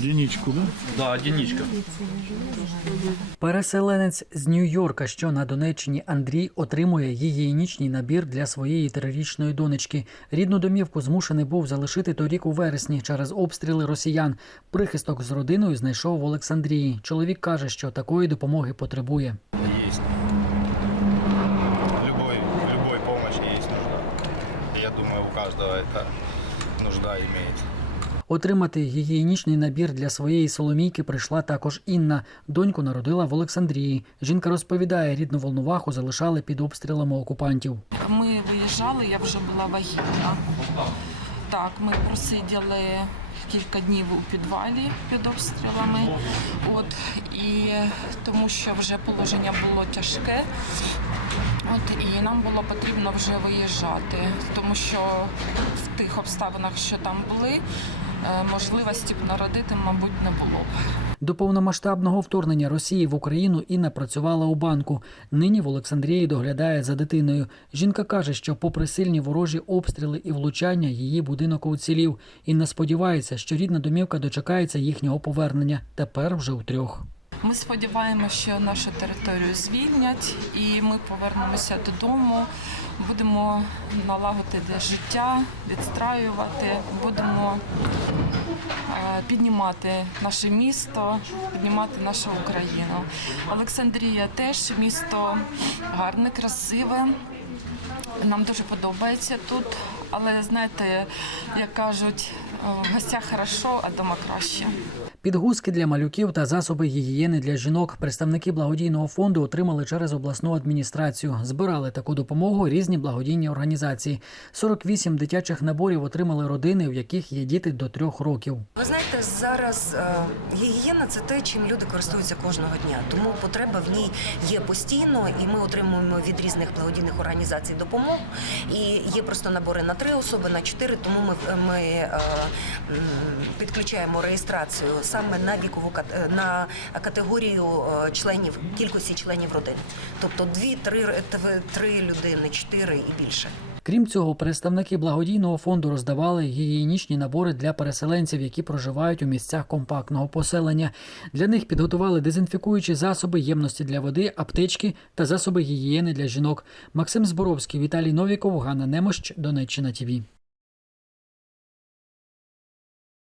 Единичку, да? Да, одиничка. Переселенець з Нью-Йорка, що на Донеччині Андрій, отримує гігієнічний набір для своєї трирічної донечки. Рідну домівку змушений був залишити торік у вересні через обстріли росіян. Прихисток з родиною знайшов в Олександрії. Чоловік каже, що такої допомоги потребує. Есть. Любой, любой помощи есть нужда. Я думаю, у каждого эта нужда имеется. Отримати гігієнічний набір для своєї соломійки прийшла також Інна. Доньку народила в Олександрії. Жінка розповідає, рідну волноваху залишали під обстрілами окупантів. Ми виїжджали, я вже була вагітна. Так, ми просиділи кілька днів у підвалі під обстрілами. От і тому що вже положення було тяжке. От і нам було потрібно вже виїжджати, тому що в тих обставинах, що там були, е, можливості б народити, мабуть, не було б. До повномасштабного вторгнення Росії в Україну Інна працювала у банку. Нині в Олександрії доглядає за дитиною. Жінка каже, що, попри сильні ворожі обстріли і влучання, її будинок уцілів. Інна сподівається, що рідна домівка дочекається їхнього повернення. Тепер вже утрьох. Ми сподіваємося, що нашу територію звільнять, і ми повернемося додому. Будемо налагодити життя, відстраювати, будемо е, піднімати наше місто, піднімати нашу Україну. Олександрія теж місто гарне, красиве. Нам дуже подобається тут, але знаєте, як кажуть, е, в гостях хорошо, а вдома краще. Підгузки для малюків та засоби гігієни для жінок представники благодійного фонду отримали через обласну адміністрацію. Збирали таку допомогу різні благодійні організації. 48 дитячих наборів отримали родини, в яких є діти до трьох років. Ви знаєте, зараз е, гігієна це те, чим люди користуються кожного дня. Тому потреба в ній є постійно, і ми отримуємо від різних благодійних організацій допомогу. І є просто набори на три особи, на чотири. Тому ми, ми е, підключаємо реєстрацію саме на вікову е, на категорію е, членів кількості членів родини. Тобто дві, три, три людини, чотири і більше. Крім цього, представники благодійного фонду роздавали гігієнічні набори для переселенців, які проживають у місцях компактного поселення. Для них підготували дезінфікуючі засоби, ємності для води, аптечки та засоби гігієни для жінок. Максим Зборовський, Віталій Новіков, Ганна Немощ, Донеччина ТІВІ.